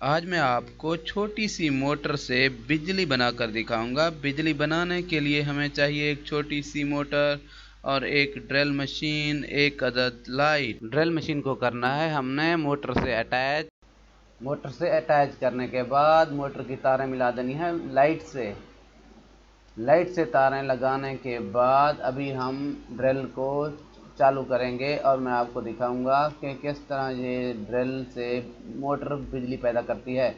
आज मैं आपको छोटी सी मोटर से बिजली बनाकर दिखाऊंगा। बिजली बनाने के लिए हमें चाहिए एक छोटी सी मोटर और एक ड्रिल मशीन, एक अदद लाइट। ड्रिल मशीन को करना है हमने मोटर से अटैच। मोटर से अटैच करने के बाद मोटर की तारें मिला देनी है लाइट से तारें लगाने के बाद अभी हम ड्रिल को चालू करेंगे और मैं आपको दिखाऊंगा कि किस तरह ये ड्रिल से मोटर बिजली पैदा करती है।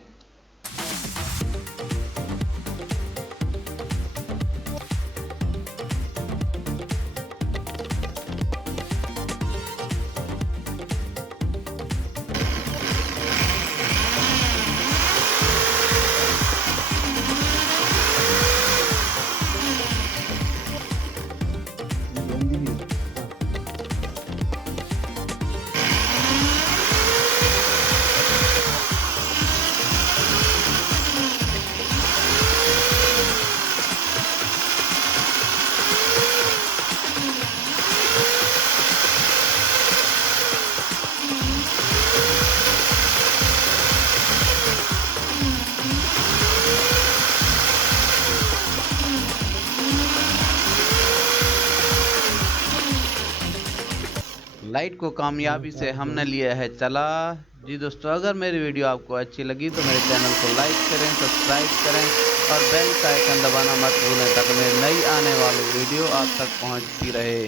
लाइट को कामयाबी से हमने लिया है चला। जी दोस्तों, अगर मेरी वीडियो आपको अच्छी लगी तो मेरे चैनल को लाइक करें, सब्सक्राइब करें और बेल का आइकन दबाना मत भूलें ताकि मेरी नई आने वाली वीडियो आप तक पहुंचती रहे।